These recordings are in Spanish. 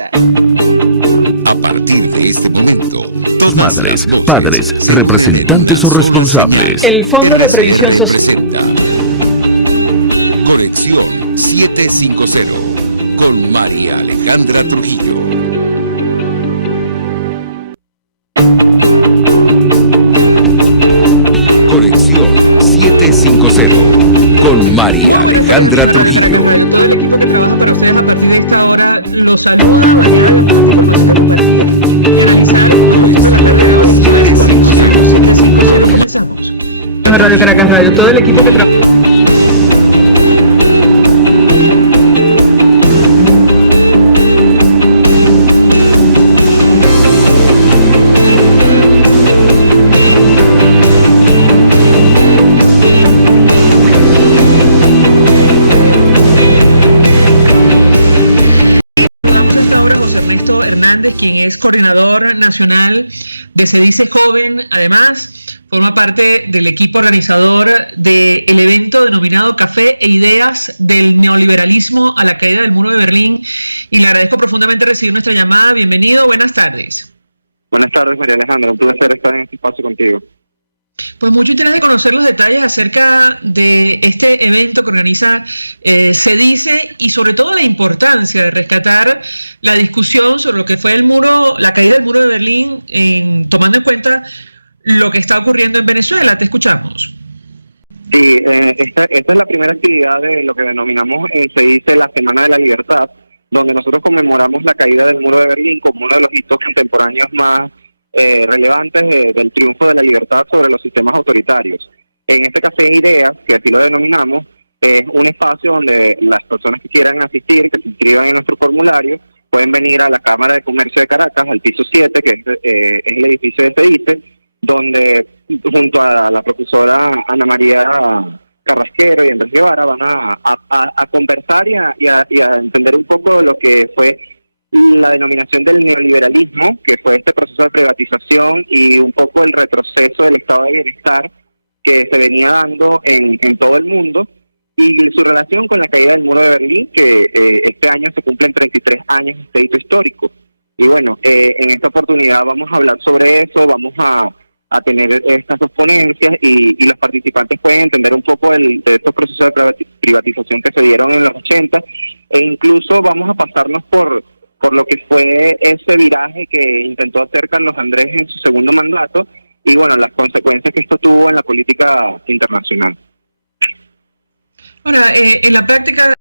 presenta. A partir de este momento, todas las voces, padres, representantes o responsables. El Fondo de Previsión RCR Social presenta Conexión 750 con María Alejandra Trujillo. Conexión 750 con María Muy buenas tardes, Alejandra amigos de Radio Caracas Radio. Todo el equipo que trabaja para ustedes a partir de esta hora los saluda, variada de abundante información que compartir y analizar, como es costumbre la tarde de hoy. Esto es Conexión 750. Comenzamos. Radio Caracas Radio, todo el equipo que trabaja. Ernesto Hernández, quien es coordinador nacional de Se Dice Joven, además forma parte del equipo organizador del evento denominado Café e Ideas del Neoliberalismo a la Caída del Muro de Berlín, y le agradezco profundamente recibir nuestra llamada. Bienvenido, buenas tardes. Buenas tardes, María Alejandra, un placer estar en este espacio contigo. Pues mucho interés de conocer los detalles acerca de este evento que organiza Se Dice, y sobre todo la importancia de rescatar la discusión sobre lo que fue el muro, la caída del muro de Berlín, tomando en cuenta lo que está ocurriendo en Venezuela. Te escuchamos. Sí, esta es la primera actividad de lo que denominamos Se Dice la Semana de la Libertad, donde nosotros conmemoramos la caída del muro de Berlín como uno de los hitos contemporáneos más relevantes del triunfo de la libertad sobre los sistemas autoritarios. En este Café de Ideas, que así lo denominamos, es un espacio donde las personas que quieran asistir, que se inscriban en nuestro formulario, pueden venir a la Cámara de Comercio de Caracas, al piso 7, que es el edificio de Se Dice, donde junto a la profesora Ana María Carrasquero y Andrés Guevara van a conversar y a entender un poco lo que fue la denominación del neoliberalismo, que fue este proceso de privatización y un poco el retroceso del estado de bienestar que se venía dando en todo el mundo, y su relación con la caída del muro de Berlín, que este año se cumplen 33 años de este hito histórico. Y bueno, en esta oportunidad vamos a hablar sobre eso, vamos a tener estas dos ponencias, y los participantes pueden entender un poco de estos procesos de privatización que se dieron en los 80, e incluso vamos a pasarnos por lo que fue ese viraje que intentó hacer Carlos Andrés en su segundo mandato, y bueno, las consecuencias que esto tuvo en la política internacional. Ahora, en la práctica,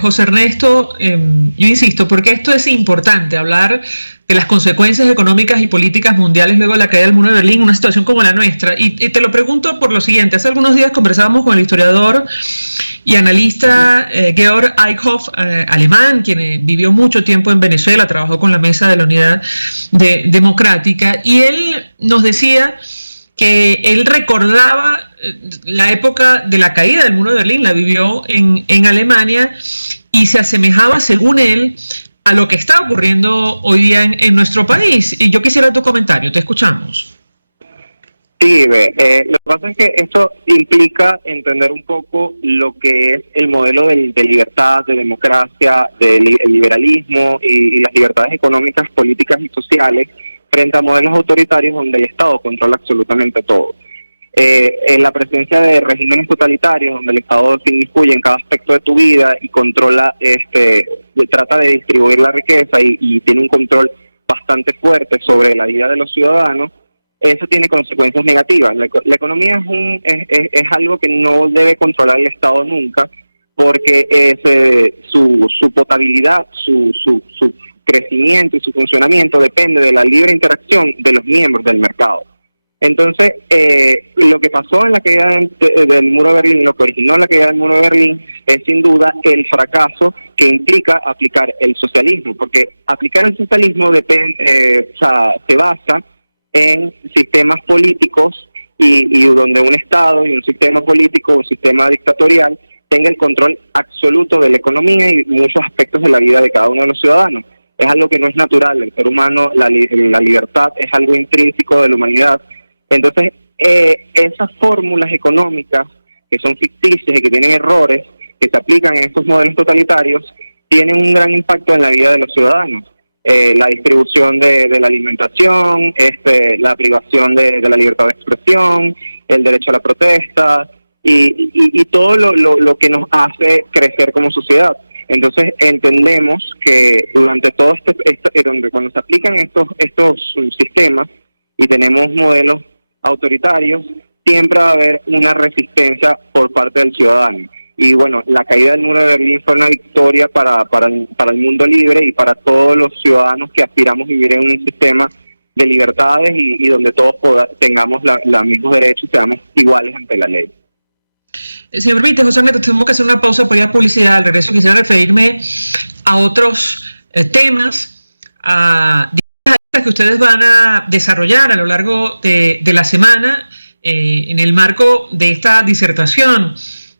José Ernesto, yo insisto, porque esto es importante, hablar de las consecuencias económicas y políticas mundiales luego de la caída del muro de Berlín, una situación como la nuestra. Y te lo pregunto por lo siguiente: hace algunos días conversábamos con el historiador y analista Georg Eickhoff, alemán, quien vivió mucho tiempo en Venezuela, trabajó con la Mesa de la Unidad Democrática, y él nos decía que él recordaba la época de la caída del muro de Berlín, la vivió en Alemania, y se asemejaba, según él, a lo que está ocurriendo hoy día en nuestro país. Y yo quisiera tu comentario, te escuchamos. Sí, lo que pasa es que esto implica entender un poco lo que es el modelo de libertad, de democracia, del liberalismo y las libertades económicas, políticas y sociales frente a modelos autoritarios donde el Estado controla absolutamente todo. En la presencia de regímenes totalitarios donde el Estado se inmiscuye en cada aspecto de tu vida y controla, trata de distribuir la riqueza y tiene un control bastante fuerte sobre la vida de los ciudadanos, eso tiene consecuencias negativas. La economía es algo que no debe controlar el Estado nunca, porque su potabilidad, su crecimiento y su funcionamiento depende de la libre interacción de los miembros del mercado. Entonces, lo que pasó en la caída del muro de Berlín, lo que originó la caída del muro de Berlín, es sin duda el fracaso que implica aplicar el socialismo, porque aplicar el socialismo se basa en sistemas políticos y donde un Estado y un sistema político, un sistema dictatorial, tenga el control absoluto de la economía y muchos aspectos de la vida de cada uno de los ciudadanos. Es algo que no es natural. El ser humano, la libertad es algo intrínseco de la humanidad. Entonces, esas fórmulas económicas que son ficticias y que tienen errores, que se aplican en estos modelos totalitarios, tienen un gran impacto en la vida de los ciudadanos. la distribución de la alimentación, la privación de la libertad de expresión, el derecho a la protesta y todo lo que nos hace crecer como sociedad. Entonces entendemos que durante todo cuando se aplican estos sistemas y tenemos modelos autoritarios, siempre va a haber una resistencia por parte del ciudadano. Y bueno, la caída del muro de Berlín fue una victoria para el mundo libre y para todos los ciudadanos que aspiramos a vivir en un sistema de libertades y donde todos tengamos los mismos derechos y seamos iguales ante la ley. Si me permite, José Ernesto, tenemos que hacer una pausa por ir a publicidad. Al regreso quisiera referirme a otros temas, a dinámicas que ustedes van a desarrollar a lo largo de la semana en el marco de esta disertación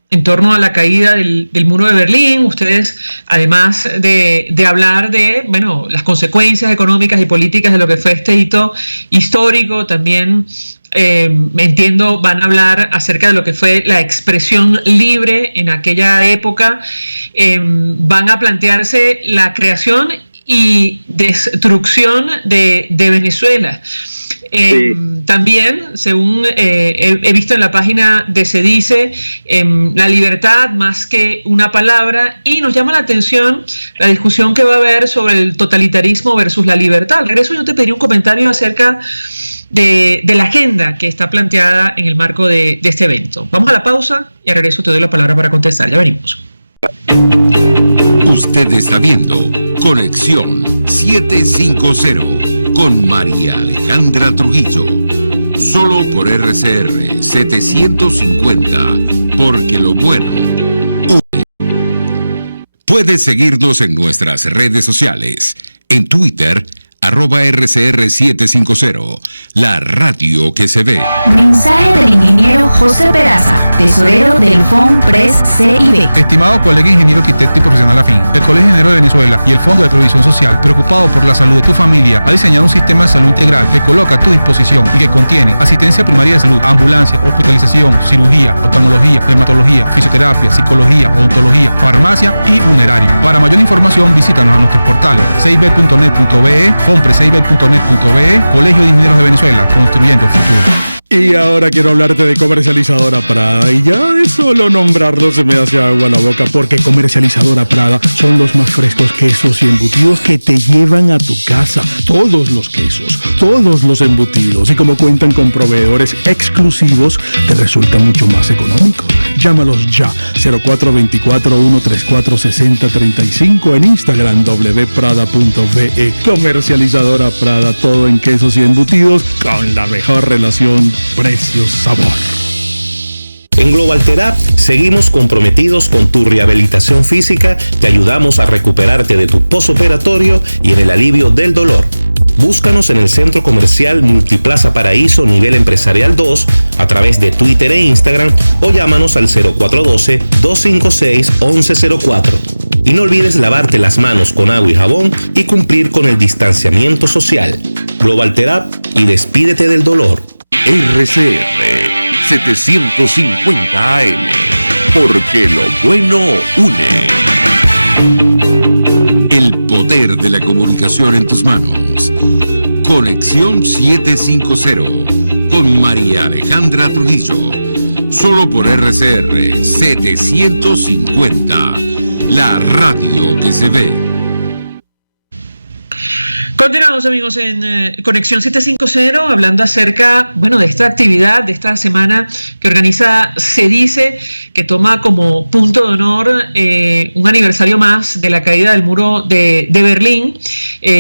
en torno a la caída del muro de Berlín. Ustedes, además de hablar de las consecuencias económicas y políticas de lo que fue este hito histórico, también entiendo van a hablar acerca de lo que fue la expresión libre en aquella época. Van a plantearse la creación y destrucción de Venezuela. Sí. También, según he visto en la página de Se Dice, la libertad más que una palabra, y nos llama la atención la discusión que va a haber sobre el totalitarismo versus la libertad. Al regreso yo te pediría un comentario acerca de la agenda que está planteada en el marco de este evento. Vamos a la pausa y al regreso te doy la palabra para contestar. Ya venimos. Usted está viendo Conexión 750 con María Alejandra Trujillo, solo por RCR 750, porque lo bueno une. Puedes seguirnos en nuestras redes sociales, en Twitter, @RCR750, la radio que se ve. Mensaje del ingeniero José Peraza, tesorero del FONPRES CIB. Estimado colega ingeniero arquitecto y profesional afín, el Colegio Ingeniero de Venezuela y el Fondo de Previsión Social, preocupado por la salud de tu familia, ha diseñado un sistema de salud integral que coloca a tu disposición y que contiene asistencia primaria de salud, ambulancia, hospitalización, cirugía, oftalmología, dermatología, fisioterapia, psicología, odontología, farmacia y funerario. Para mayor información, visítanos a nuestros portales cib.net.be, FONPRESCIB.net.be, Colegio de Ingenieros de Venezuela, construyendo futuro. Y ahora quiero hablarte de Comercializadora Prada, y ya de solo nombrarlo se me hace agua la boca, porque Comercializadora Prada son los más frescos quesos y embutidos que te llevan a tu casa. Todos los quesos, todos los embutidos, y como cuentan con proveedores exclusivos, te resulta mucho más económico. Llámalos ya, 0424-134-6035, en Instagram wprada.be. Comercializadora Prada, todo en quesos y embutidos con la mejor relación precio-sabor. En Global Therapy seguimos comprometidos con tu rehabilitación física, te ayudamos a recuperarte de tu postoperatorio y en el alivio del dolor. Búscanos en el Centro Comercial Multiplaza Paraíso Nivel Empresarial 2 a través de Twitter e Instagram o llámanos al 0412-256-1104. Y no olvides lavarte las manos con agua y jabón y cumplir con el distanciamiento social. Global Therapy y despídete del dolor. RCR 750 AM, porque lo bueno une. El poder de la comunicación en tus manos. Conexión 750 con María Alejandra Trujillo, solo por RCR 750, la radio que se ve. Continuamos, amigos, en Conexión 750, hablando acerca, de esta actividad, de esta semana que organiza Se Dice, que toma como punto de honor un aniversario más de la caída del muro de Berlín,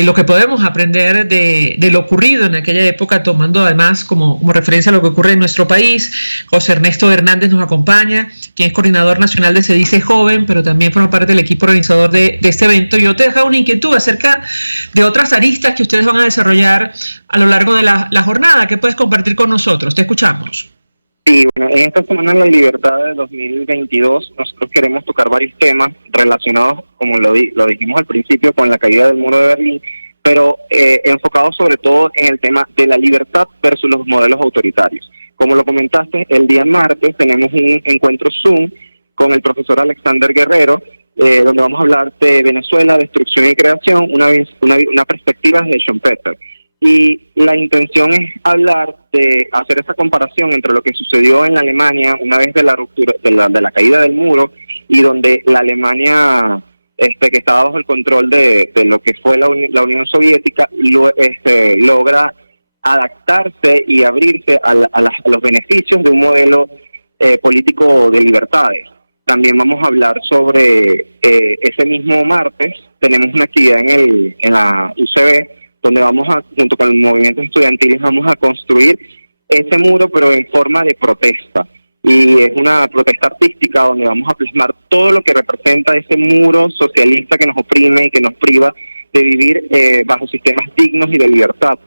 lo que podemos aprender de lo ocurrido en aquella época, tomando además como referencia a lo que ocurre en nuestro país. José Ernesto Hernández nos acompaña, quien es coordinador nacional de Se Dice Joven, pero también forma parte del equipo organizador de este evento. Yo te he dejado una inquietud acerca de otras aristas que ustedes van a desarrollar a lo largo de la jornada. ¿Qué puedes compartir con nosotros? Te escuchamos. Sí, bueno, en esta Semana de la Libertad de 2022 nosotros queremos tocar varios temas relacionados, como lo dijimos al principio, con la caída del muro de Berlín, pero enfocados sobre todo en el tema de la libertad versus los modelos autoritarios. Como lo comentaste, el día martes tenemos un encuentro Zoom con el profesor Alexander Guerrero, donde vamos a hablar de Venezuela, destrucción y creación, una perspectiva de Schumpeter. Y la intención es hacer esa comparación entre lo que sucedió en la Alemania una vez de la ruptura, de la caída del muro, y donde la Alemania que estaba bajo el control de lo que fue la Unión Soviética, logra adaptarse y abrirse a los beneficios de un modelo político de libertades. También vamos a hablar sobre ese mismo martes, tenemos una actividad en la UCB, donde junto con los movimientos estudiantiles, vamos a construir ese muro, pero en forma de protesta. Y es una protesta artística donde vamos a plasmar todo lo que representa ese muro socialista que nos oprime y que nos priva de vivir bajo sistemas dignos y de libertad.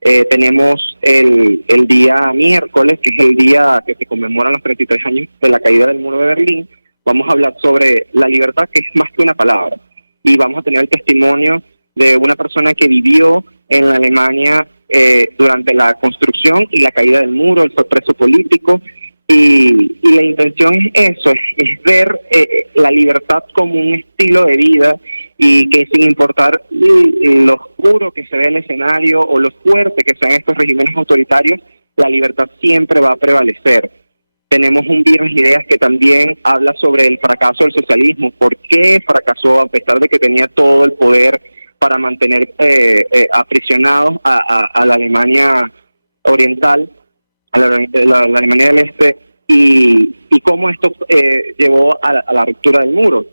Tenemos el día miércoles, que es el día que se conmemoran los 33 años de la caída del muro de Berlín. Vamos a hablar sobre la libertad, que es más que una palabra. Y vamos a tener el testimonio de una persona que vivió en la Alemania durante la construcción y la caída del muro, él fue preso político, y la intención es eso, es ver la libertad como un estilo de vida, y que sin importar lo oscuro que se ve el escenario o lo fuerte que sean estos regímenes autoritarios, la libertad siempre va a prevalecer. Tenemos un Viernes Ideas que también habla sobre el fracaso del socialismo, por qué fracasó a pesar de que tenía todo el poder para mantener aprisionados a la Alemania oriental, a la Alemania del Este, y cómo esto llevó a la ruptura del muro.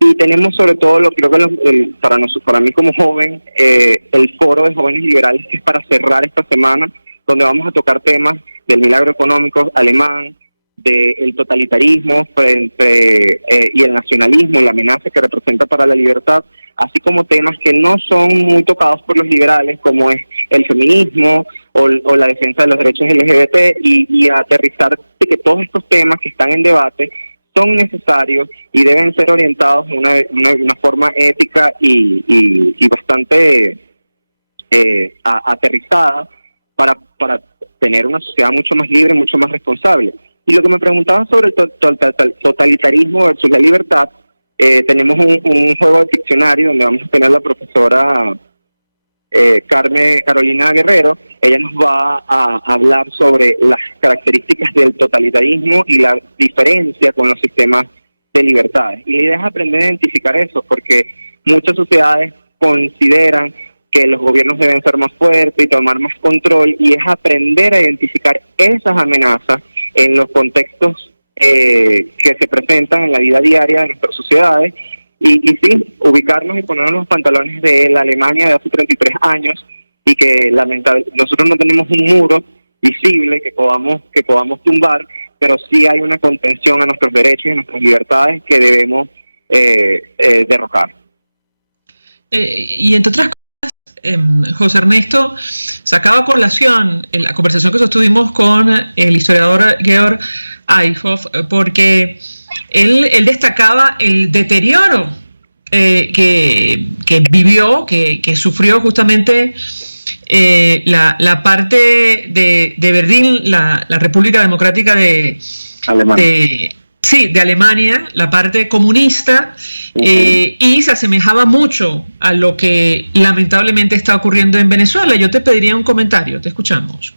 Y tenemos sobre todo, creo que para mí como joven, el foro de jóvenes liberales, que es para cerrar esta semana, donde vamos a tocar temas del milagro económico alemán, del totalitarismo y el nacionalismo y la amenaza que representa para la libertad, así como temas que no son muy tocados por los liberales, como es el feminismo o la defensa de los derechos LGBT, y aterrizar de que todos estos temas que están en debate son necesarios y deben ser orientados de una forma ética y bastante aterrizada para tener una sociedad mucho más libre, mucho más responsable. Y lo que me preguntaban sobre el totalitarismo versus la libertad, tenemos un juego de diccionario donde vamos a tener la profesora Carolina Guerrero. Ella nos va a hablar sobre las características del totalitarismo y la diferencia con los sistemas de libertades. Y la idea es aprender a identificar eso, porque muchas sociedades consideran que los gobiernos deben ser más fuertes y tomar más control, y es aprender a identificar esas amenazas en los contextos que se presentan en la vida diaria de nuestras sociedades, y sí, ubicarnos y ponernos los pantalones de la Alemania de hace 33 años, y que nosotros no tenemos un muro visible que podamos tumbar, pero sí hay una contención a nuestros derechos y a nuestras libertades que debemos derrocar. Y entre otras cosas, José Ernesto, sacaba a colación en la conversación que sostuvimos con el historiador Georg Eichhoff, porque él destacaba el deterioro que vivió, que sufrió justamente la parte de Berlín, la República Democrática de Alemania, la parte comunista, y se asemejaba mucho a lo que lamentablemente está ocurriendo en Venezuela. Yo te pediría un comentario, te escuchamos.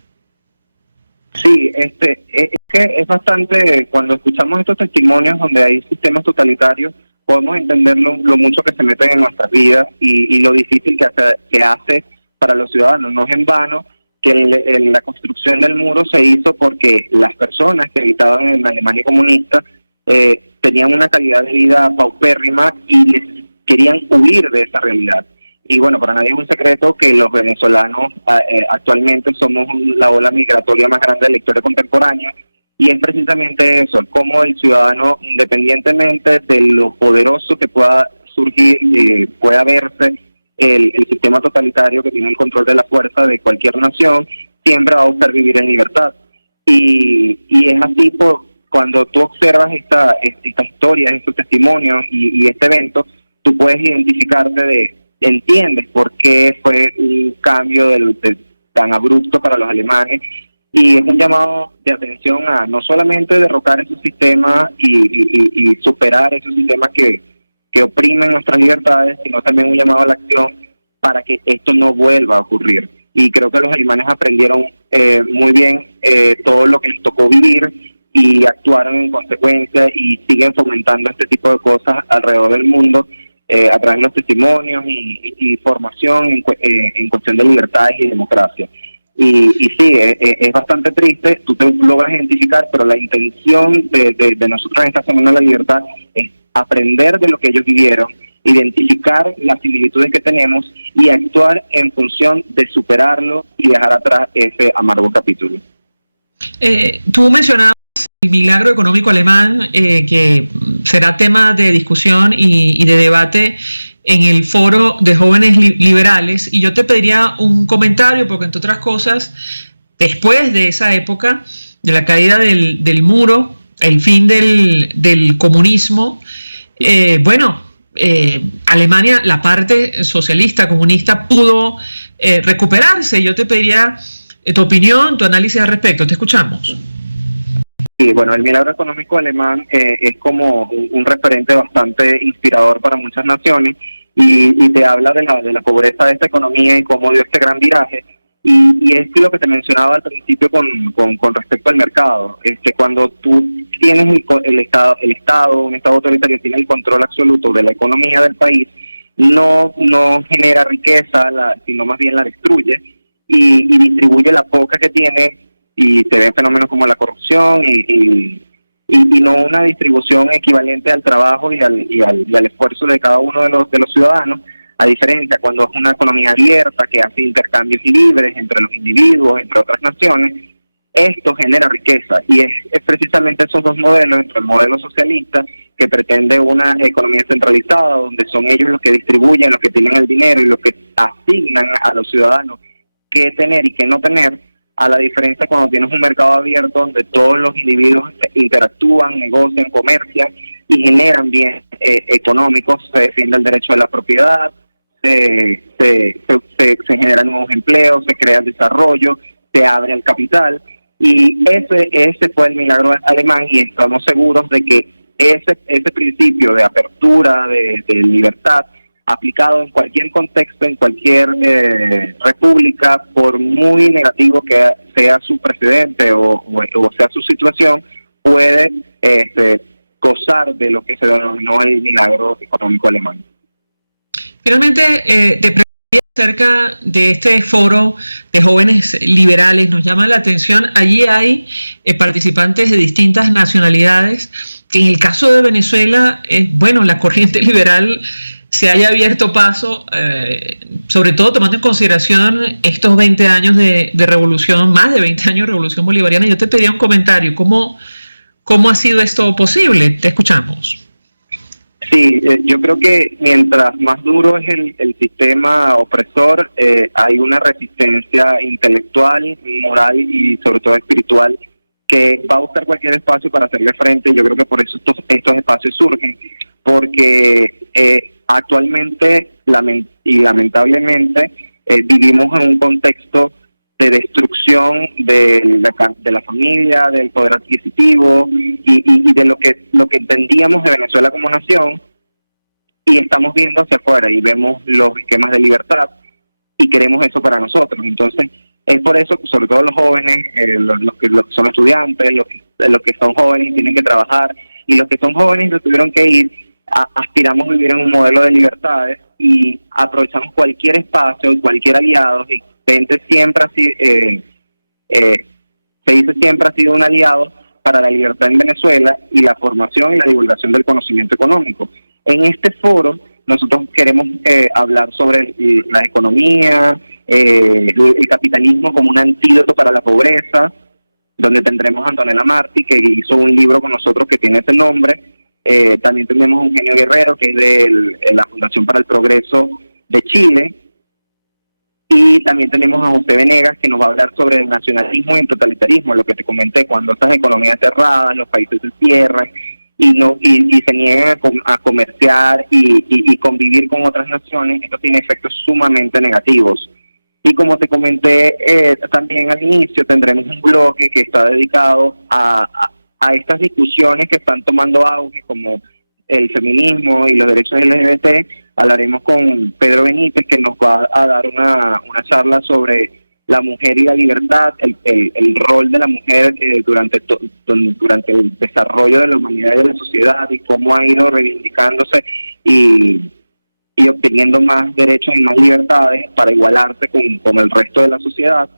Sí, es que es bastante, cuando escuchamos estos testimonios donde hay sistemas totalitarios, podemos entender lo mucho que se meten en nuestras vidas y lo difícil que hace para los ciudadanos. No es en vano que la construcción del muro se hizo porque las personas que habitaban en la Alemania comunista tenían una calidad de vida paupérrima y querían huir de esa realidad. Y bueno, para nadie es un secreto que los venezolanos actualmente somos la ola migratoria más grande de la historia contemporánea, y es precisamente eso, cómo el ciudadano, independientemente de lo poderoso que pueda surgir, pueda verse el sistema totalitario que tiene el control de la fuerza de cualquier nación, siempre va a buscar vivir en libertad. Y es así cuando tú observas esta historia, estos testimonios y este evento, tú puedes identificarte entiendes por qué fue un cambio tan abrupto para los alemanes, y es un llamado de atención a no solamente derrocar esos sistemas y superar esos sistemas que que oprimen nuestras libertades, sino también un llamado a la acción para que esto no vuelva a ocurrir. Y creo que los alemanes aprendieron muy bien todo lo que les tocó vivir y actuaron en consecuencia y siguen fomentando este tipo de cosas alrededor del mundo a través de los testimonios y formación en cuestión de libertades y democracia. Y sí, es bastante triste, tú te logras identificar, pero la intención de nosotros en esta Semana de la Libertad es aprender de lo que ellos vivieron, identificar las similitudes que tenemos y actuar en función de superarlo y dejar atrás ese amargo capítulo. Tú mencionabas el milagro económico alemán, que será tema de discusión y de debate en el foro de jóvenes liberales, y yo te pediría un comentario, porque entre otras cosas, después de esa época, de la caída del muro, el fin del comunismo, Alemania, la parte socialista, comunista, pudo recuperarse. Yo te pediría tu opinión, tu análisis al respecto. Te escuchamos. Sí, bueno, el milagro económico alemán es como un referente bastante inspirador para muchas naciones y te habla de la pobreza de esta economía y cómo dio este gran viraje. Y es lo que te mencionaba al principio con respecto al mercado. Cuando tú tienes el Estado, un Estado autoritario, tiene el control absoluto de la economía del país, no genera riqueza, sino más bien la destruye y distribuye la poca que tiene, y se ven fenómenos como la corrupción y no una distribución equivalente al trabajo y al esfuerzo de cada uno de los ciudadanos, a diferencia cuando es una economía abierta que hace intercambios libres entre los individuos, entre otras naciones. Esto genera riqueza y es precisamente esos dos modelos, entre el modelo socialista, que pretende una economía centralizada, donde son ellos los que distribuyen, los que tienen el dinero y los que asignan a los ciudadanos qué tener y qué no tener, a la diferencia cuando tienes un mercado abierto donde todos los individuos interactúan, negocian, comercian y generan bienes económicos, se defiende el derecho a la propiedad, se generan nuevos empleos, se crea el desarrollo, se abre el capital, y ese fue el milagro alemán, y estamos seguros de que ese principio de apertura, de libertad, aplicado en cualquier contexto, en cualquier república, por muy negativo que sea su precedente o sea su situación, puede gozar de lo que se denominó el milagro económico alemán. Finalmente, te preguntaría acerca de este foro de jóvenes liberales. Nos llama la atención, allí hay participantes de distintas nacionalidades, que en el caso de Venezuela, la corriente liberal se haya abierto paso, sobre todo tomando en consideración estos 20 años de revolución, más de 20 años de revolución bolivariana. Yo te pediría un comentario, ¿cómo ha sido esto posible? Te escuchamos. Sí, yo creo que mientras más duro es el sistema opresor, hay una resistencia intelectual, moral y sobre todo espiritual que va a buscar cualquier espacio para hacerle frente. Yo creo que por eso estos espacios surgen, porque actualmente y lamentablemente vivimos en un contexto de destrucción de la familia, del poder adquisitivo y de lo que entendíamos de Venezuela como nación, y estamos viendo hacia afuera y vemos los esquemas de libertad y queremos eso para nosotros. Entonces es por eso que sobre todo los jóvenes, los que son estudiantes, los que son jóvenes y tienen que trabajar, y los que son jóvenes y tuvieron que ir, aspiramos a vivir en un modelo de libertades y aprovechamos cualquier espacio y cualquier aliado. Y Pente siempre se dice siempre ha sido un aliado para la libertad en Venezuela y la formación y la divulgación del conocimiento económico. En este foro nosotros queremos hablar sobre la economía, el capitalismo como un antídoto para la pobreza, donde tendremos a Antonella Martí, que hizo un libro con nosotros que tiene ese nombre. También tenemos a Eugenio Guerrero, que es de la Fundación para el Progreso de Chile, y también tenemos a José Venegas, que nos va a hablar sobre el nacionalismo y el totalitarismo, lo que te comenté, cuando estas economías cerradas, los países se cierran y se niegan a comerciar y convivir con otras naciones. Esto tiene efectos sumamente negativos. Y como te comenté también al inicio, tendremos un bloque que está dedicado a estas discusiones que están tomando auge, como el feminismo y los derechos LGBT, hablaremos con Pedro Benítez, que nos va a dar una charla sobre la mujer y la libertad, el rol de la mujer durante el desarrollo de la humanidad y de la sociedad, y cómo ha ido reivindicándose y obteniendo más derechos y más libertades para igualarse con el resto de la sociedad.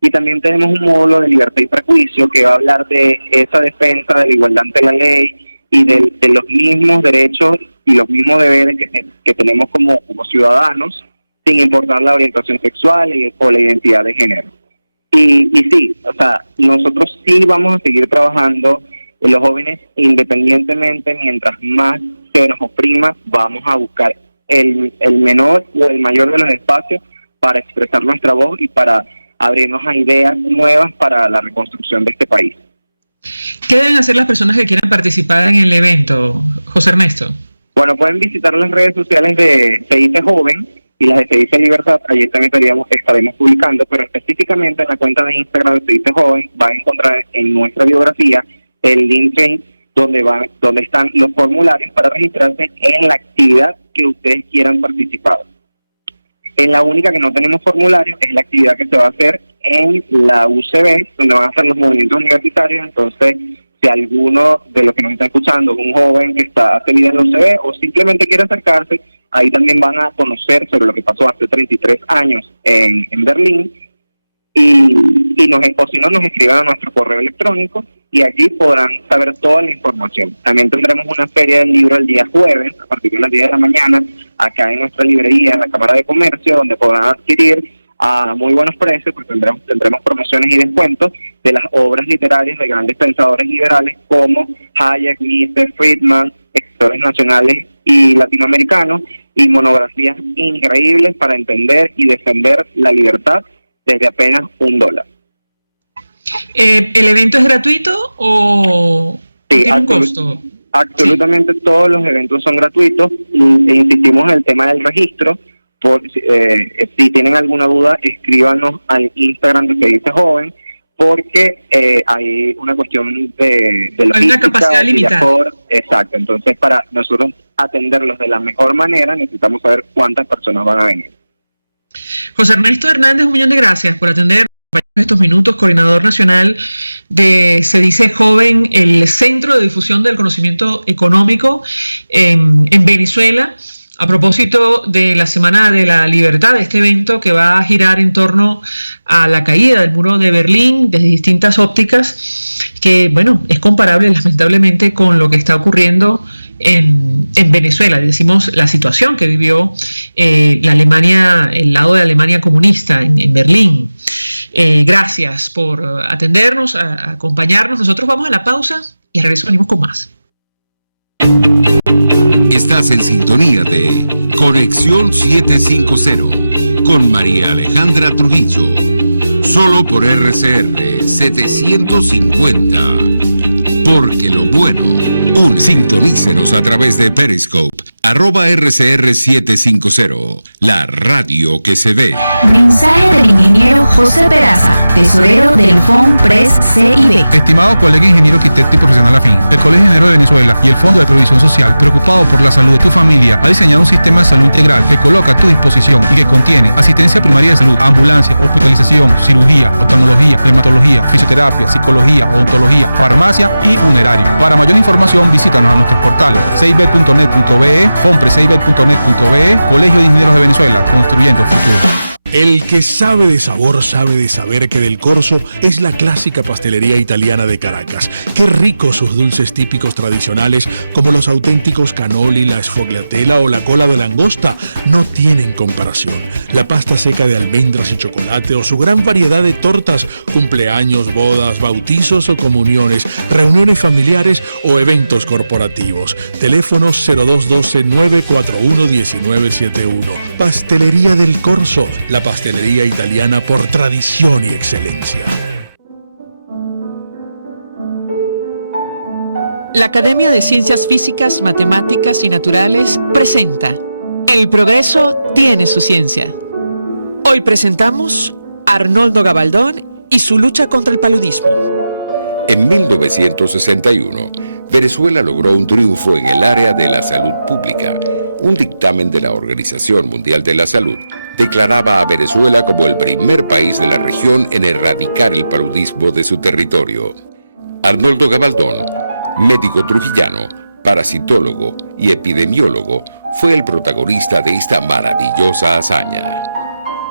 Y también tenemos un módulo de libertad y prejuicio que va a hablar de esa defensa de la igualdad ante la ley y de los mismos derechos y los mismos deberes que tenemos como ciudadanos, sin importar la orientación sexual o la identidad de género. Y sí, o sea, nosotros sí vamos a seguir trabajando en los jóvenes independientemente, mientras más se nos oprima, vamos a buscar el menor o el mayor de los espacios para expresar nuestra voz y para abrirnos a ideas nuevas para la reconstrucción de este país. ¿Qué deben hacer las personas que quieran participar en el evento, José Ernesto? Bueno, pueden visitar las redes sociales de Se Dice Joven y las de Se Dice Libertad. Allí también estaremos publicando, pero específicamente en la cuenta de Instagram de Se Dice Joven van a encontrar en nuestra biografía el link donde están los formularios para registrarse en la actividad que ustedes quieran participar. En la única que no tenemos formulario es la actividad que se va a hacer en la UCB, donde van a hacer los movimientos universitarios. Entonces, si alguno de los que nos está escuchando es un joven que está afiliado en la UCB o simplemente quiere acercarse, ahí también van a conocer sobre lo que pasó hace 33 años en Berlín, o si no, nos escriban a nuestro correo electrónico y allí podrán saber toda la información. También tendremos una feria del libro el día jueves, a partir de las 10 de la mañana, acá en nuestra librería, en la Cámara de Comercio, donde podrán adquirir a muy buenos precios, porque tendremos promociones y descuentos de las obras literarias de grandes pensadores liberales como Hayek, Mises, Friedman, escritores nacionales y latinoamericanos, y monografías increíbles para entender y defender la libertad desde apenas $1. ¿El evento es gratuito o tiene un costo? Absolutamente sí. Todos los eventos son gratuitos e insistimos en el tema del registro. Si tienen alguna duda, escríbanos al Instagram de Se Dice Joven, porque hay una cuestión de logística. Hay una capacidad limitada. Exacto, entonces para nosotros atenderlos de la mejor manera necesitamos saber cuántas personas van a venir. José Ernesto Hernández, un millón de gracias por atender estos minutos, coordinador nacional de Se Dice Joven, el Centro de Difusión del Conocimiento Económico en Venezuela, a propósito de la Semana de la Libertad, este evento que va a girar en torno a la caída del muro de Berlín desde distintas ópticas, que bueno, es comparable lamentablemente con lo que está ocurriendo en Venezuela. Decimos la situación que vivió la Alemania, el lado de Alemania comunista en Berlín. Gracias por atendernos, a acompañarnos. Nosotros vamos a la pausa y al regreso venimos con más. Estás en sintonía de Conexión 750 con María Alejandra Trujillo, solo por RCR 750, porque lo bueno une. Sintonícenos a través de Periscope, @RCR750, la radio que se ve. Mensaje del ingeniero José Peraza, tesorero del FONPRES CIB. Estimado colega ingeniero, arquitecto y profesional afín, el Colegio de Ingenieros de Venezuela y el Fondo de Previsión Social, preocupado por la salud de tu familia, ha diseñado un sistema de salud integral que coloca a tu disposición y que contiene asistencia primaria de salud, ambulancia, hospitalización, cirugía, oftalmología, dermatología, fisioterapia, psicología, odontología, farmacia y funerario. Para mayor información, visítanos a nuestros portales cib.net.be, fonprescib.net.be, Colegio de Ingenieros de Venezuela, construyendo futuro. El que sabe de sabor sabe de saber que Del Corso es la clásica pastelería italiana de Caracas. Qué ricos sus dulces típicos tradicionales, como los auténticos cannoli, la sfogliatella o la cola de langosta, no tienen comparación. La pasta seca de almendras y chocolate o su gran variedad de tortas, cumpleaños, bodas, bautizos o comuniones, reuniones familiares o eventos corporativos. Teléfonos 0212-941-1971. Pastelería Del Corso, la pastelería italiana por tradición y excelencia. La Academia de Ciencias Físicas, Matemáticas y Naturales presenta El progreso tiene su ciencia. Hoy presentamos a Arnoldo Gabaldón y su lucha contra el paludismo. En 1961, Venezuela logró un triunfo en el área de la salud pública. Un dictamen de la Organización Mundial de la Salud declaraba a Venezuela como el primer país de la región en erradicar el paludismo de su territorio. Arnoldo Gabaldón, médico trujillano, parasitólogo y epidemiólogo, fue el protagonista de esta maravillosa hazaña.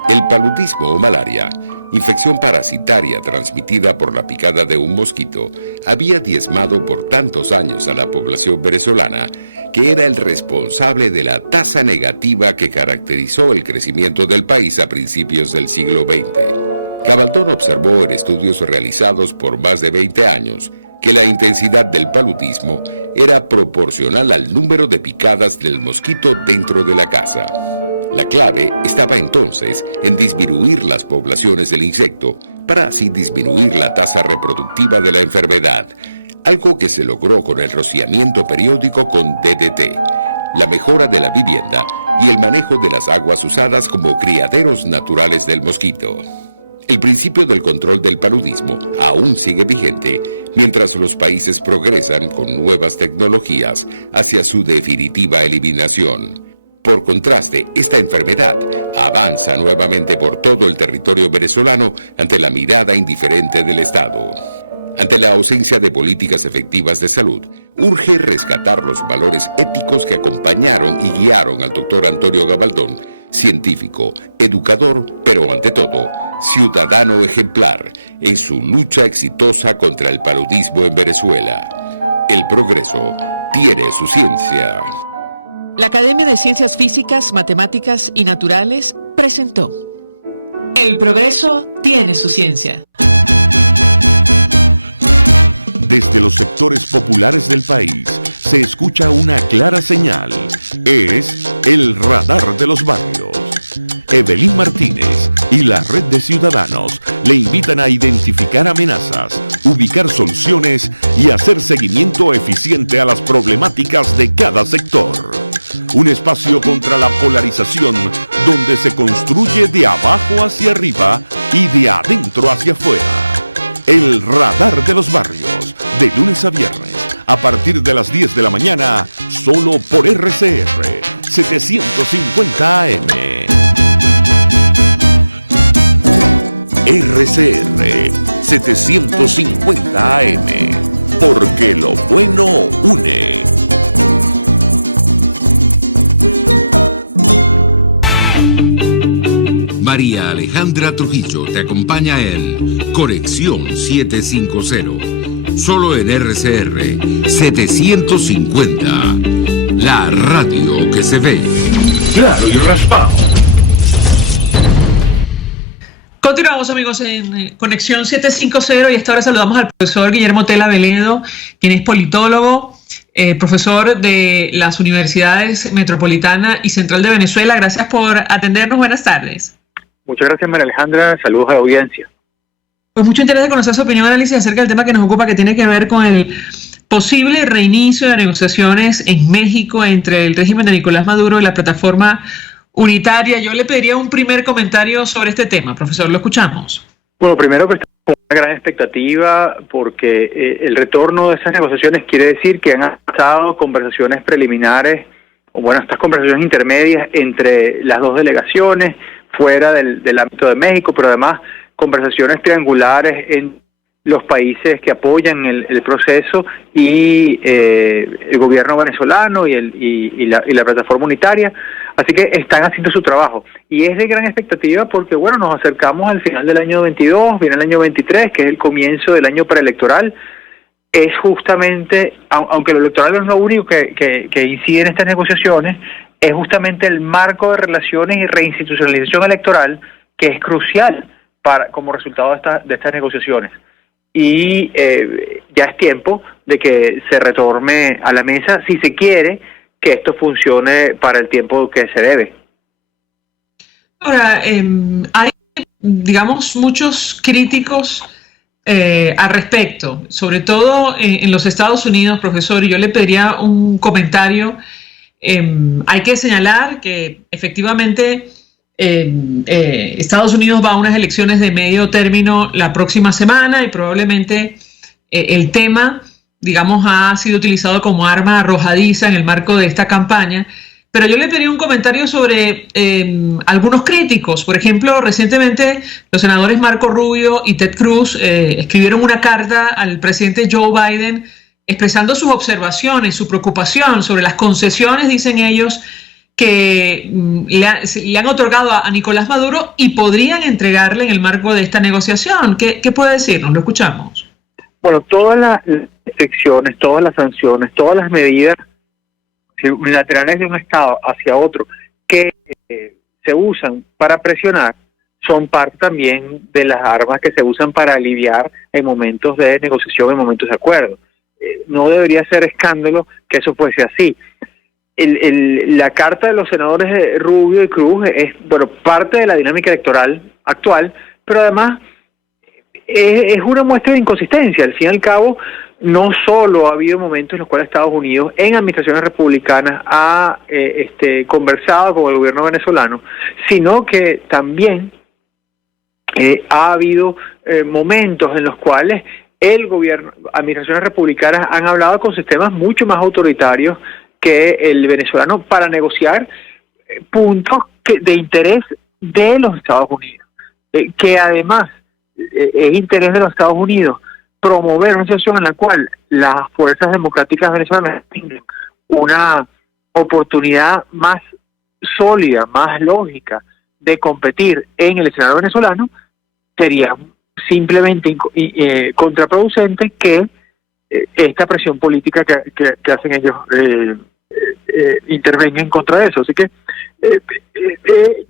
El paludismo o malaria, infección parasitaria transmitida por la picada de un mosquito, había diezmado por tantos años a la población venezolana que era el responsable de la tasa negativa que caracterizó el crecimiento del país a principios del siglo XX. Gabaldón observó en estudios realizados por más de 20 años que la intensidad del paludismo era proporcional al número de picadas del mosquito dentro de la casa. La clave estaba entonces en disminuir las poblaciones del insecto para así disminuir la tasa reproductiva de la enfermedad, algo que se logró con el rociamiento periódico con DDT, la mejora de la vivienda y el manejo de las aguas usadas como criaderos naturales del mosquito. El principio del control del paludismo aún sigue vigente mientras los países progresan con nuevas tecnologías hacia su definitiva eliminación. Por contraste, esta enfermedad avanza nuevamente por todo el territorio venezolano ante la mirada indiferente del Estado. Ante la ausencia de políticas efectivas de salud, urge rescatar los valores éticos que acompañaron y guiaron al doctor Antonio Gabaldón, científico, educador, pero ante todo, ciudadano ejemplar, en su lucha exitosa contra el paludismo en Venezuela. El progreso tiene su ciencia. La Academia de Ciencias Físicas, Matemáticas y Naturales presentó El progreso tiene su ciencia. Desde los sectores populares del país se escucha una clara señal. Es el radar de los barrios. Evelyn Martínez y la red de ciudadanos le invitan a identificar amenazas, ubicar soluciones y hacer seguimiento eficiente a las problemáticas de cada sector. Un espacio contra la polarización donde se construye de abajo hacia arriba y de adentro hacia afuera. El radar de los barrios, de lunes a viernes, a partir de las 10 de la mañana, solo por RCR 750 AM. RCR 750 AM, porque lo bueno une. María Alejandra Trujillo te acompaña en Conexión 750, solo en RCR 750, la radio que se ve. Claro y raspado. Continuamos, amigos, en Conexión 750 y esta hora saludamos al profesor Guillermo Tela Veledo, quien es politólogo, profesor de las Universidades Metropolitana y Central de Venezuela. Gracias por atendernos. Buenas tardes. Muchas gracias, María Alejandra. Saludos a la audiencia. Pues mucho interés de conocer su opinión y análisis acerca del tema que nos ocupa, que tiene que ver con el posible reinicio de negociaciones en México entre el régimen de Nicolás Maduro y la plataforma unitaria. Yo le pediría un primer comentario sobre este tema, profesor. Lo escuchamos. Bueno, primero que estamos con una gran expectativa porque el retorno de esas negociaciones quiere decir que han estado conversaciones preliminares, o bueno, estas conversaciones intermedias entre las dos delegaciones, fuera del ámbito de México, pero además conversaciones triangulares en los países que apoyan el proceso y el gobierno venezolano y la plataforma unitaria. Así que están haciendo su trabajo. Y es de gran expectativa porque, bueno, nos acercamos al final del año 22, viene el año 23, que es el comienzo del año preelectoral. Es justamente, aunque lo electoral no es lo único que incide en estas negociaciones, es justamente el marco de relaciones y reinstitucionalización electoral que es crucial como resultado de estas negociaciones. Y ya es tiempo de que se retorne a la mesa, si se quiere que esto funcione para el tiempo que se debe. Ahora, hay, digamos, muchos críticos al respecto, sobre todo en los Estados Unidos, profesor, y yo le pediría un comentario. Hay que señalar que efectivamente Estados Unidos va a unas elecciones de medio término la próxima semana y probablemente el tema digamos, ha sido utilizado como arma arrojadiza en el marco de esta campaña. Pero yo le pedí un comentario sobre algunos críticos. Por ejemplo, recientemente los senadores Marco Rubio y Ted Cruz escribieron una carta al presidente Joe Biden expresando sus observaciones, su preocupación sobre las concesiones, dicen ellos, que le han otorgado a Nicolás Maduro y podrían entregarle en el marco de esta negociación. ¿Qué puede decirnos? Lo escuchamos. Bueno, todas las restricciones, todas las sanciones, todas las medidas unilaterales de un Estado hacia otro que se usan para presionar son parte también de las armas que se usan para aliviar en momentos de negociación, en momentos de acuerdo. No debería ser escándalo que eso fuese así. La carta de los senadores Rubio y Cruz es parte de la dinámica electoral actual, pero además es una muestra de inconsistencia. Al fin y al cabo, no solo ha habido momentos en los cuales Estados Unidos, en administraciones republicanas, ha conversado con el gobierno venezolano, sino que también ha habido momentos en los cuales el gobierno, administraciones republicanas han hablado con sistemas mucho más autoritarios que el venezolano para negociar puntos de interés de los Estados Unidos, que además es interés de los Estados Unidos promover una situación en la cual las fuerzas democráticas venezolanas tengan una oportunidad más sólida, más lógica de competir en el escenario venezolano. Sería simplemente contraproducente que esta presión política que hacen ellos intervenga en contra de eso. Así que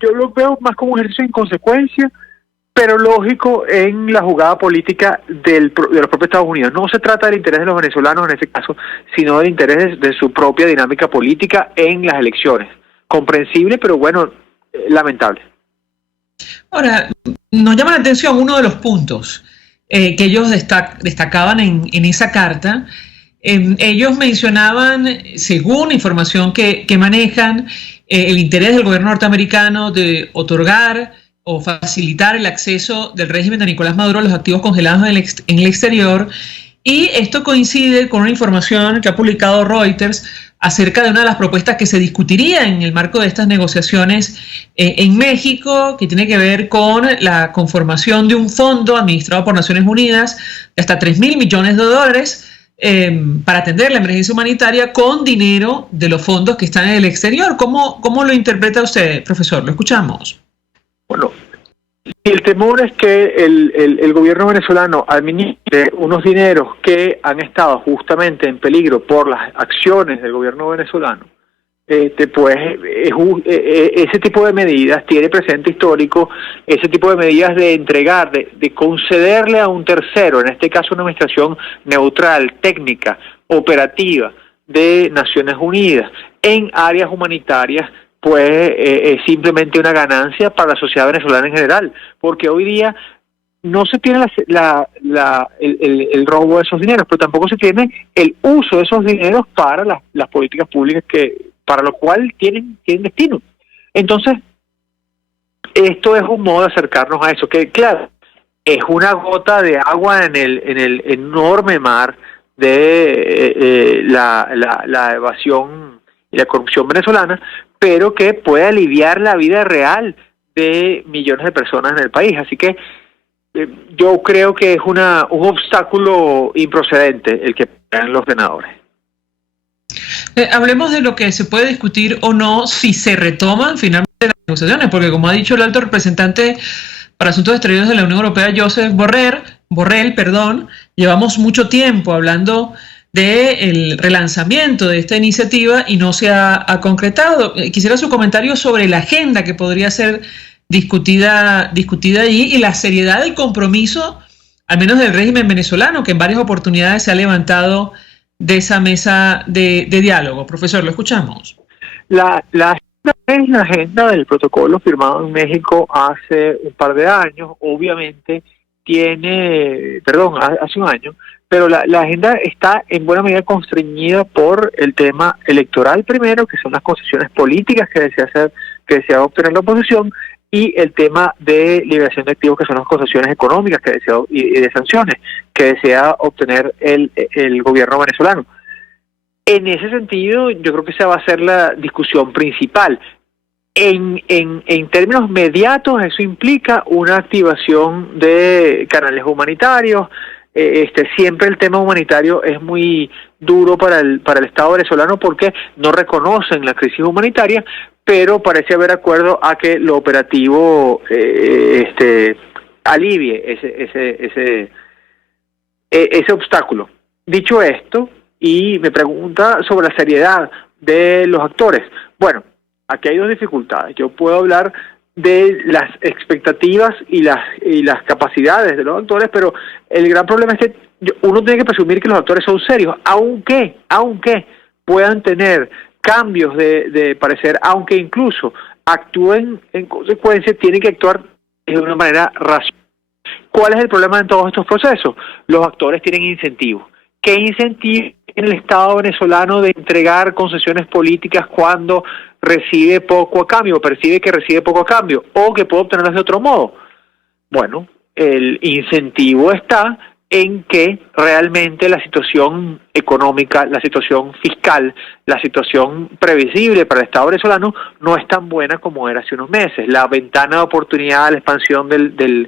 yo lo veo más como un ejercicio de inconsecuencia, pero lógico en la jugada política de los propios Estados Unidos. No se trata del interés de los venezolanos en ese caso, sino del interés de su propia dinámica política en las elecciones. Comprensible, pero bueno, lamentable. Ahora, nos llama la atención uno de los puntos que ellos destacaban en esa carta. Ellos mencionaban, según información que manejan, el interés del gobierno norteamericano de otorgar o facilitar el acceso del régimen de Nicolás Maduro a los activos congelados en el exterior, y esto coincide con una información que ha publicado Reuters acerca de una de las propuestas que se discutiría en el marco de estas negociaciones en México, que tiene que ver con la conformación de un fondo administrado por Naciones Unidas de hasta $3,000 millones para atender la emergencia humanitaria con dinero de los fondos que están en el exterior. ¿Cómo lo interpreta usted, profesor? Lo escuchamos. Bueno, el temor es que el gobierno venezolano administre unos dineros que han estado justamente en peligro por las acciones del gobierno venezolano. Ese tipo de medidas tiene presente histórico, ese tipo de medidas de entregar, de concederle a un tercero, en este caso una administración neutral, técnica, operativa de Naciones Unidas, en áreas humanitarias, pues es simplemente una ganancia para la sociedad venezolana en general, porque hoy día no se tiene el robo de esos dineros, pero tampoco se tiene el uso de esos dineros para las políticas públicas para lo cual tienen destino. Entonces, esto es un modo de acercarnos a eso, que claro, es una gota de agua en el enorme mar de la evasión y la corrupción venezolana, pero que puede aliviar la vida real de millones de personas en el país. Así que yo creo que es un obstáculo improcedente el que tengan los senadores. Hablemos de lo que se puede discutir o no si se retoman finalmente las negociaciones, porque como ha dicho el alto representante para Asuntos Exteriores de la Unión Europea, Josep Borrell, llevamos mucho tiempo hablando del relanzamiento de esta iniciativa y no se ha concretado. Quisiera su comentario sobre la agenda que podría ser discutida allí y la seriedad del compromiso, al menos del régimen venezolano, que en varias oportunidades se ha levantado de esa mesa de diálogo. Profesor, lo escuchamos. La agenda es la agenda del protocolo firmado en México hace un par de años. Obviamente hace un año, pero la agenda está en buena medida constreñida por el tema electoral primero, que son las concesiones políticas que desea obtener la oposición, y el tema de liberación de activos, que son las concesiones económicas que desea, y de sanciones que desea obtener el gobierno venezolano. En ese sentido, yo creo que esa va a ser la discusión principal. En términos mediatos, eso implica una activación de canales humanitarios. Siempre el tema humanitario es muy duro para el Estado venezolano porque no reconocen la crisis humanitaria, pero parece haber acuerdo a que lo operativo alivie ese obstáculo. Dicho esto, y me pregunta sobre la seriedad de los actores. Bueno, aquí hay dos dificultades. Yo puedo hablar de las expectativas y las capacidades de los actores, pero el gran problema es que uno tiene que presumir que los actores son serios, aunque puedan tener cambios de parecer, aunque incluso actúen en consecuencia, tienen que actuar de una manera racional. ¿Cuál es el problema en todos estos procesos? Los actores tienen incentivos. ¿Qué incentivo tiene el Estado venezolano de entregar concesiones políticas cuando recibe poco a cambio, o percibe que recibe poco a cambio, o que puede obtenerlas de otro modo? Bueno, el incentivo está en que realmente la situación económica, la situación fiscal, la situación previsible para el Estado venezolano no es tan buena como era hace unos meses. La ventana de oportunidad, la expansión de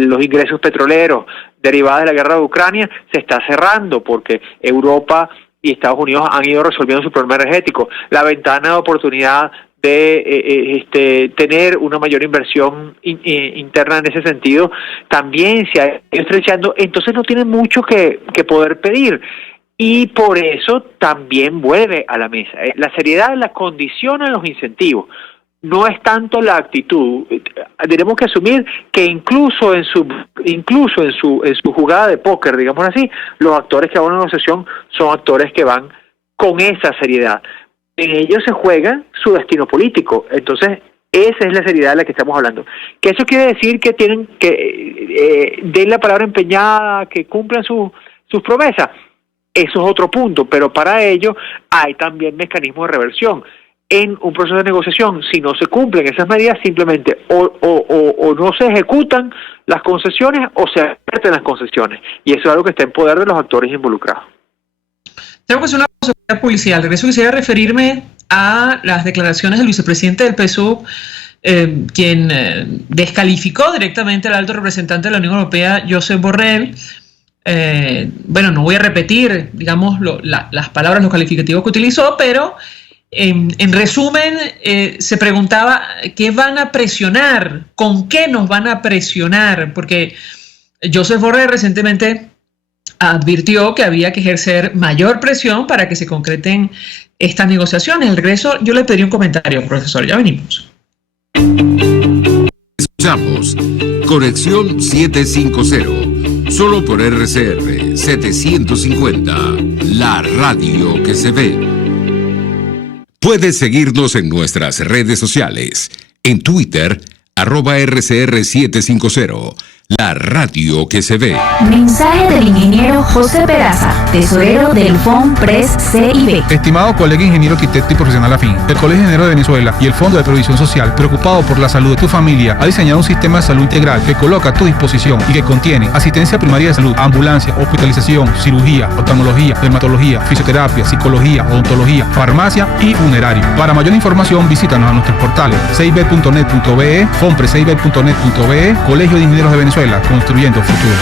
los ingresos petroleros derivados de la guerra de Ucrania se está cerrando porque Europa y Estados Unidos han ido resolviendo su problema energético. La ventana de oportunidad de tener una mayor inversión interna en ese sentido también se ha ido estrechando, entonces no tienen mucho que poder pedir, y por eso también vuelve a la mesa. La seriedad la condicionan los incentivos, no es tanto la actitud. Tenemos que asumir que incluso en su jugada de póker, digamos así, los actores que van a una negociación son actores que van con esa seriedad. En ellos se juega su destino político. Entonces, esa es la seriedad de la que estamos hablando. ¿Que eso quiere decir que tienen que den la palabra empeñada, que cumplan sus promesas? Eso es otro punto, pero para ello hay también mecanismos de reversión. En un proceso de negociación, si no se cumplen esas medidas, simplemente o no se ejecutan las concesiones o se advierten las concesiones. Y eso es algo que está en poder de los actores involucrados. Tengo que hacer una cosa policial. De eso quisiera referirme a las declaraciones del vicepresidente del PSUV, quien descalificó directamente al alto representante de la Unión Europea, Josep Borrell. No voy a repetir, digamos, las palabras, los calificativos que utilizó, pero en resumen, se preguntaba qué van a presionar, con qué nos van a presionar, porque Josep Borrell recientemente advirtió que había que ejercer mayor presión para que se concreten estas negociaciones. Al regreso, yo le pedí un comentario, profesor. Ya venimos. Escuchamos Conexión 750, solo por RCR 750, la radio que se ve. Puedes seguirnos en nuestras redes sociales. En Twitter, @RCR750, la radio que se ve. Mensaje del ingeniero José Peraza, tesorero del FONPRES CIB. Estimado colega ingeniero, arquitecto y profesional afín, el Colegio de Ingenieros de Venezuela y el Fondo de Previsión Social, preocupado por la salud de tu familia, ha diseñado un sistema de salud integral que coloca a tu disposición y que contiene asistencia primaria de salud, ambulancia, hospitalización, cirugía, oftalmología, dermatología, fisioterapia, psicología, odontología, farmacia y funerario. Para mayor información, visítanos a nuestros portales cib.net.be, fonprescib.net.be, Colegio de Ingenieros de Venezuela, construyendo futuro.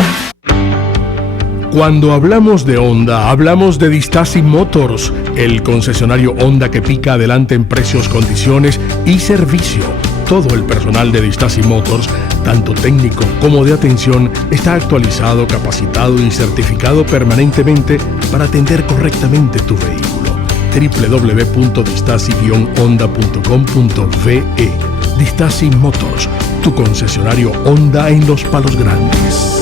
Cuando hablamos de Honda, hablamos de Distasi Motors, el concesionario Honda que pica adelante en precios, condiciones y servicio. Todo el personal de Distasi Motors, tanto técnico como de atención, está actualizado, capacitado y certificado permanentemente para atender correctamente tu vehículo. www.distasi-honda.com.ve. Distasi Motors, tu concesionario Honda en Los Palos Grandes.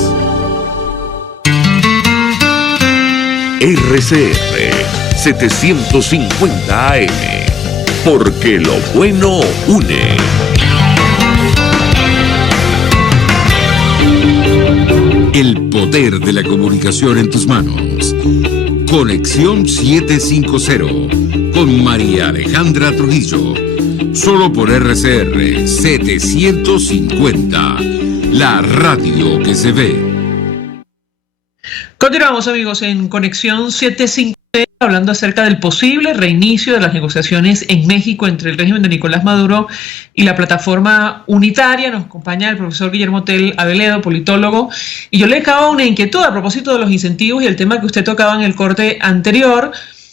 RCR 750 AM, porque lo bueno une. El poder de la comunicación en tus manos. Conexión 750 con María Alejandra Trujillo. Solo por RCR 750, la radio que se ve. Continuamos, amigos, en Conexión 750, hablando acerca del posible reinicio de las negociaciones en México entre el régimen de Nicolás Maduro y la plataforma unitaria. Nos acompaña el profesor Guillermo Tell Aveledo, politólogo, y yo le acabo una inquietud a propósito de los incentivos y el tema que usted tocaba en el corte anterior.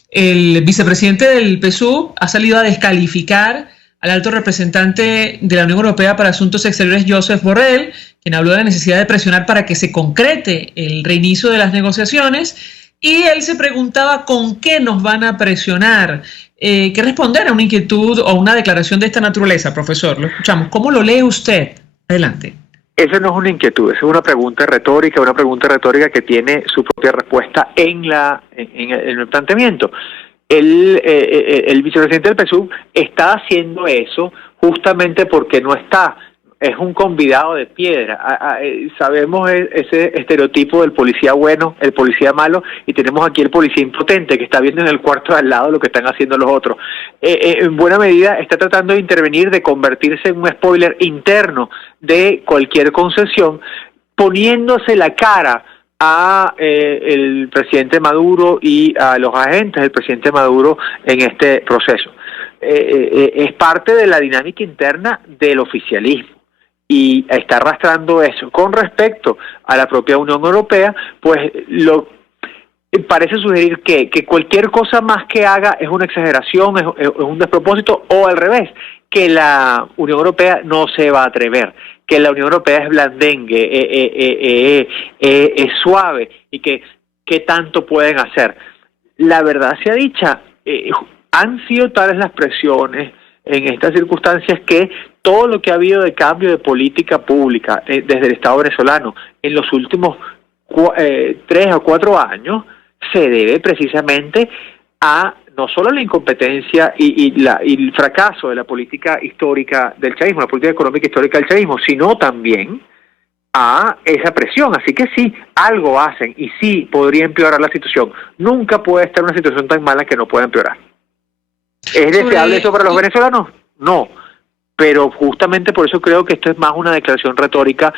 El vicepresidente del PSUV ha salido a descalificar al alto representante de la Unión Europea para Asuntos Exteriores, Josep Borrell, quien habló de la necesidad de presionar para que se concrete el reinicio de las negociaciones, y él se preguntaba con qué nos van a presionar. ¿Qué responder a una inquietud o una declaración de esta naturaleza, profesor? Lo escuchamos. ¿Cómo lo lee usted? Adelante. Esa no es una inquietud, esa es una pregunta retórica que tiene su propia respuesta en el planteamiento. El vicepresidente del PSUV está haciendo eso justamente porque es un convidado de piedra. Sabemos ese estereotipo del policía bueno, el policía malo, y tenemos aquí el policía impotente que está viendo en el cuarto de al lado lo que están haciendo los otros. En buena medida está tratando de intervenir, de convertirse en un spoiler interno de cualquier concesión, poniéndose la cara a el presidente Maduro y a los agentes del presidente Maduro en este proceso. Es parte de la dinámica interna del oficialismo y está arrastrando eso. Con respecto a la propia Unión Europea, pues parece sugerir que cualquier cosa más que haga es una exageración, es un despropósito, o al revés, que la Unión Europea no se va a atrever, que la Unión Europea es blandengue, es suave, y que ¿qué tanto pueden hacer? La verdad sea dicha, han sido tales las presiones en estas circunstancias que todo lo que ha habido de cambio de política pública desde el Estado venezolano en los últimos 3 o 4 años se debe precisamente a no solo la incompetencia y el fracaso de la política histórica del chavismo, la política económica histórica del chavismo, sino también a esa presión. Así que sí, algo hacen y sí podría empeorar la situación. Nunca puede estar una situación tan mala que no pueda empeorar. ¿Es deseable eso para los venezolanos? No, pero justamente por eso creo que esto es más una declaración retórica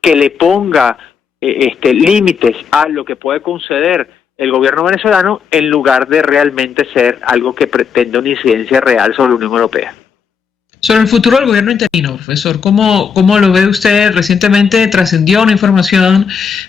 que le ponga límites a lo que puede conceder el gobierno venezolano en lugar de realmente ser algo que pretende una incidencia real sobre la Unión Europea. Sobre el futuro del gobierno interino, profesor, ¿cómo lo ve usted? Recientemente trascendió una información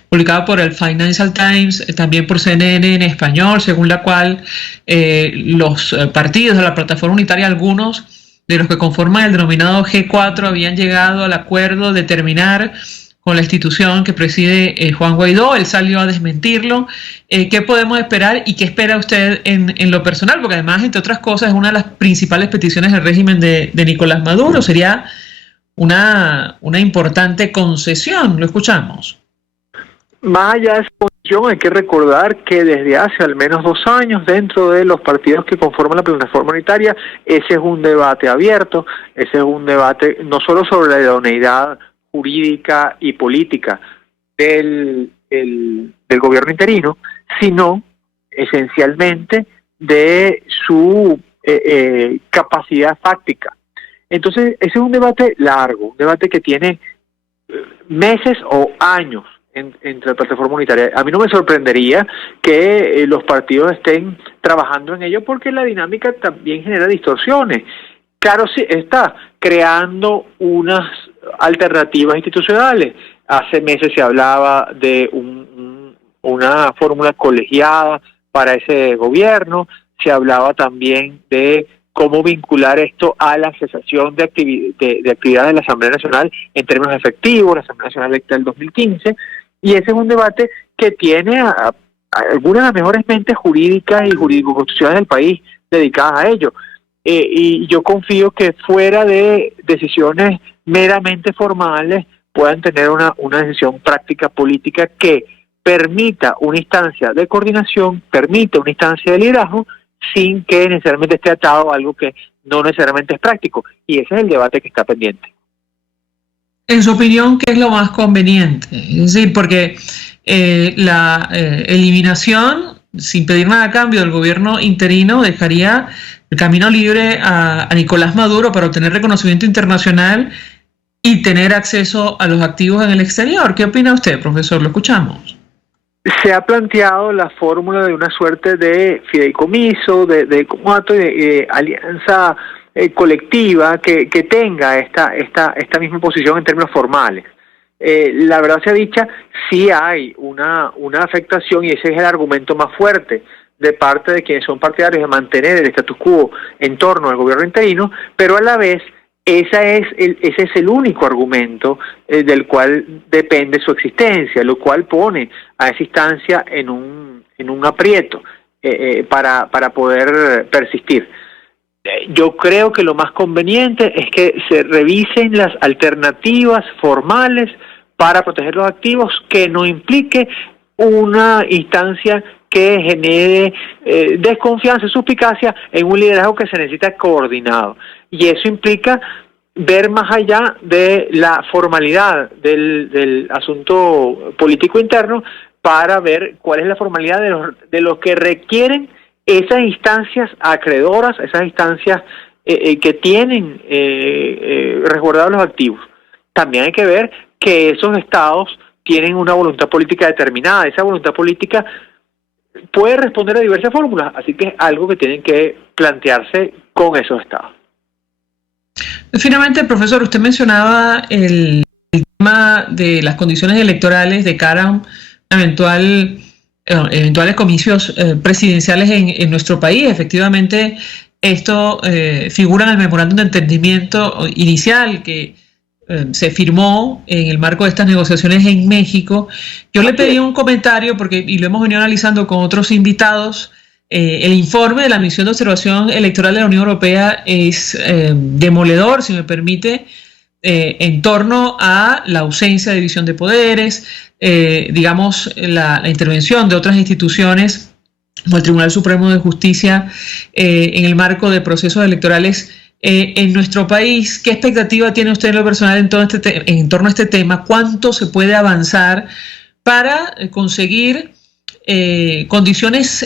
publicada por el Financial Times, también por CNN en español, según la cual los partidos de la plataforma unitaria, algunos de los que conforman el denominado G4, habían llegado al acuerdo de terminar con la institución que preside Juan Guaidó. Él salió a desmentirlo. ¿Qué podemos esperar y qué espera usted en lo personal? Porque además, entre otras cosas, es una de las principales peticiones del régimen de Nicolás Maduro. Sería una importante concesión. Lo escuchamos. Más allá de esa concesión, hay que recordar que desde hace al menos 2 años, dentro de los partidos que conforman la plataforma unitaria, ese es un debate abierto, ese es un debate no solo sobre la idoneidad jurídica y política del gobierno interino, sino esencialmente de su capacidad fáctica. Entonces, ese es un debate largo, un debate que tiene meses o años entre la plataforma unitaria. A mí no me sorprendería que los partidos estén trabajando en ello porque la dinámica también genera distorsiones. Claro, sí, está creando unas alternativas institucionales. Hace meses se hablaba de una fórmula colegiada para ese gobierno, se hablaba también de cómo vincular esto a la cesación de actividades de la Asamblea Nacional en términos efectivos, la Asamblea Nacional electa del 2015, y ese es un debate que tiene a algunas de las mejores mentes jurídicas y jurídico-constitucionales del país dedicadas a ello. Y yo confío que fuera de decisiones meramente formales puedan tener una decisión práctica política que permita una instancia de coordinación, permita una instancia de liderazgo, sin que necesariamente esté atado a algo que no necesariamente es práctico. Y ese es el debate que está pendiente. En su opinión, ¿qué es lo más conveniente? Es decir, porque la eliminación sin pedir nada a cambio del gobierno interino, dejaría el camino libre a Nicolás Maduro para obtener reconocimiento internacional y tener acceso a los activos en el exterior. ¿Qué opina usted, profesor? Lo escuchamos. Se ha planteado la fórmula de una suerte de fideicomiso, de comodato, de alianza colectiva que tenga esta misma posición en términos formales. La verdad sea dicha, sí hay una afectación, y ese es el argumento más fuerte de parte de quienes son partidarios de mantener el status quo en torno al gobierno interino, pero a la vez ese es el único argumento del cual depende su existencia, lo cual pone a esa instancia en un aprieto para poder persistir. Yo creo que lo más conveniente es que se revisen las alternativas formales para proteger los activos, que no implique una instancia que genere desconfianza y suspicacia en un liderazgo que se necesita coordinado. Y eso implica ver más allá de la formalidad del asunto político interno para ver cuál es la formalidad de lo que requieren esas instancias acreedoras, esas instancias que tienen resguardados los activos. También hay que ver que esos estados tienen una voluntad política determinada. Esa voluntad política puede responder a diversas fórmulas, así que es algo que tienen que plantearse con esos estados. Finalmente, profesor, usted mencionaba el tema de las condiciones electorales de cara a un eventuales comicios presidenciales en nuestro país. Efectivamente, esto figura en el memorándum de entendimiento inicial que se firmó en el marco de estas negociaciones en México. Yo le pedí un comentario, y lo hemos venido analizando con otros invitados. El informe de la misión de observación electoral de la Unión Europea es demoledor, si me permite, en torno a la ausencia de división de poderes, digamos, la intervención de otras instituciones como el Tribunal Supremo de Justicia en el marco de procesos electorales en nuestro país. ¿Qué expectativa tiene usted en lo personal en torno a este tema? ¿Cuánto se puede avanzar para conseguir condiciones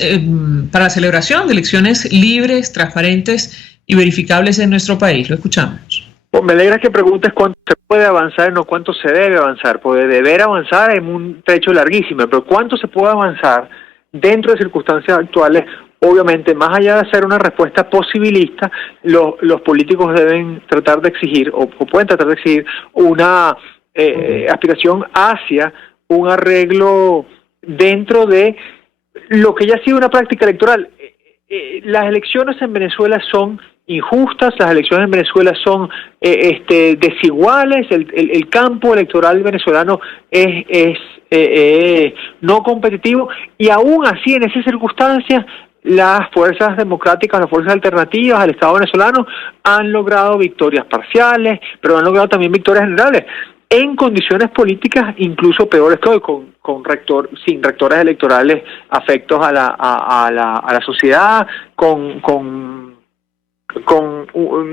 para la celebración de elecciones libres, transparentes y verificables en nuestro país? Lo escuchamos. Pues me alegra que preguntes cuánto se puede avanzar y no cuánto se debe avanzar, porque deber avanzar es un trecho larguísimo, pero cuánto se puede avanzar dentro de circunstancias actuales. Obviamente, más allá de hacer una respuesta posibilista, los políticos deben tratar de exigir, o pueden tratar de exigir, una aspiración hacia un arreglo dentro de lo que ya ha sido una práctica electoral. Las elecciones en Venezuela son injustas, las elecciones en Venezuela son desiguales, el campo electoral venezolano es no competitivo, y aún así, en esas circunstancias, las fuerzas democráticas, las fuerzas alternativas al Estado venezolano han logrado victorias parciales, pero han logrado también victorias generales, en condiciones políticas incluso peores que hoy, sin rectores electorales afectos a la sociedad, con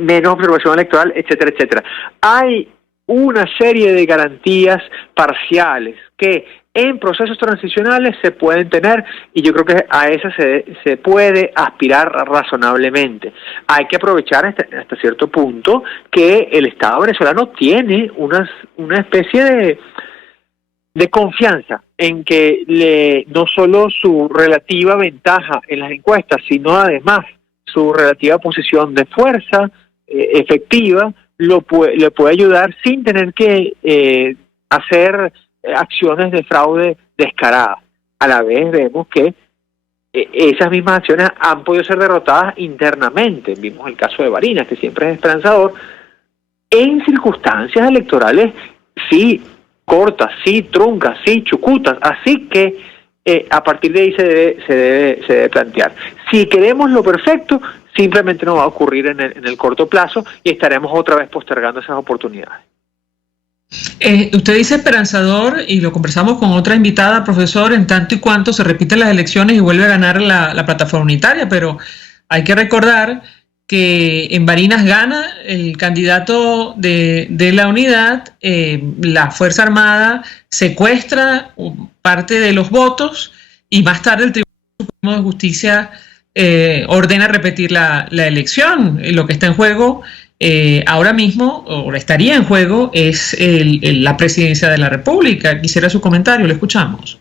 menos observación electoral, etcétera, etcétera. Hay una serie de garantías parciales que en procesos transicionales se pueden tener, y yo creo que a esas se puede aspirar razonablemente. Hay que aprovechar hasta cierto punto que el Estado venezolano tiene una especie de confianza en que no solo su relativa ventaja en las encuestas, sino además su relativa posición de fuerza efectiva le puede ayudar sin tener que hacer acciones de fraude descaradas. A la vez vemos que esas mismas acciones han podido ser derrotadas internamente. Vimos el caso de Barinas, que siempre es esperanzador, en circunstancias electorales sí cortas, sí truncas, sí chucutas, así que a partir de ahí se debe plantear. Si queremos lo perfecto, simplemente no va a ocurrir en el corto plazo y estaremos otra vez postergando esas oportunidades. Usted dice esperanzador, y lo conversamos con otra invitada, profesor, en tanto y cuanto se repiten las elecciones y vuelve a ganar la plataforma unitaria, pero hay que recordar que en Barinas gana el candidato de la unidad, la Fuerza Armada secuestra parte de los votos y más tarde el Tribunal Supremo de Justicia ordena repetir la elección. Lo que está en juego ahora mismo, o estaría en juego, es la presidencia de la República. Quisiera su comentario, le escuchamos.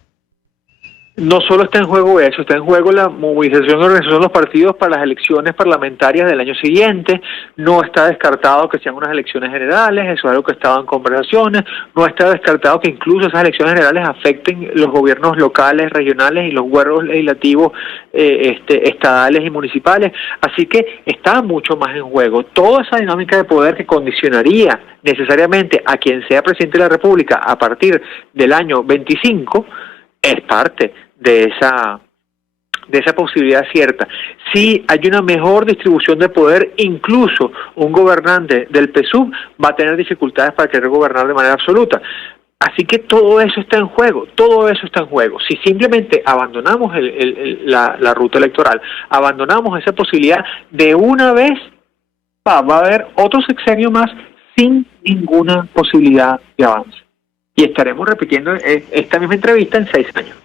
No solo está en juego eso, está en juego la movilización y organización de los partidos para las elecciones parlamentarias del año siguiente. No está descartado que sean unas elecciones generales, eso es algo que estaba en conversaciones. No está descartado que incluso esas elecciones generales afecten los gobiernos locales, regionales y los cuerpos legislativos estadales y municipales. Así que está mucho más en juego. Toda esa dinámica de poder que condicionaría necesariamente a quien sea presidente de la República a partir del año 25 es parte de esa posibilidad cierta. Si hay una mejor distribución de poder, incluso un gobernante del PSUV va a tener dificultades para querer gobernar de manera absoluta. Así que todo eso está en juego, todo eso está en juego. Si simplemente abandonamos la ruta electoral, abandonamos esa posibilidad, de una vez va a haber otro sexenio más sin ninguna posibilidad de avance. Y estaremos repitiendo esta misma entrevista en 6 años.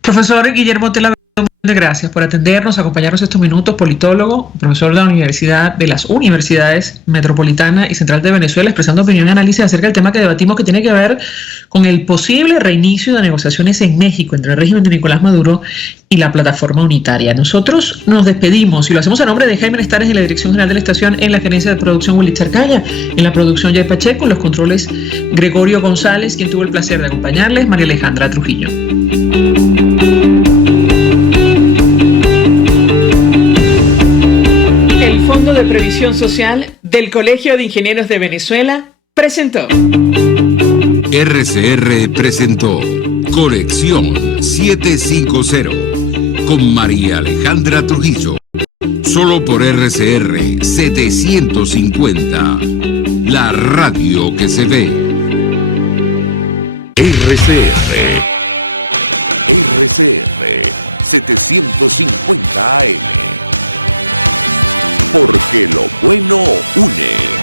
Profesor Guillermo Tela, muchas gracias por atendernos, acompañarnos estos minutos, politólogo, profesor de las Universidades Metropolitana y Central de Venezuela, expresando opinión y análisis acerca del tema que debatimos, que tiene que ver con el posible reinicio de negociaciones en México entre el régimen de Nicolás Maduro y la plataforma unitaria. Nosotros nos despedimos y lo hacemos a nombre de Jaime Estares en la dirección general de la estación, en la gerencia de producción Willy Charcaya, en la producción Jay Pacheco, en los controles Gregorio González, quien tuvo el placer de acompañarles, María Alejandra Trujillo. El Fondo de Previsión Social del Colegio de Ingenieros de Venezuela presentó. RCR presentó Conexión 750 con María Alejandra Trujillo. Solo por RCR 750, la radio que se ve. RCR 750 AM. Porque lo bueno une.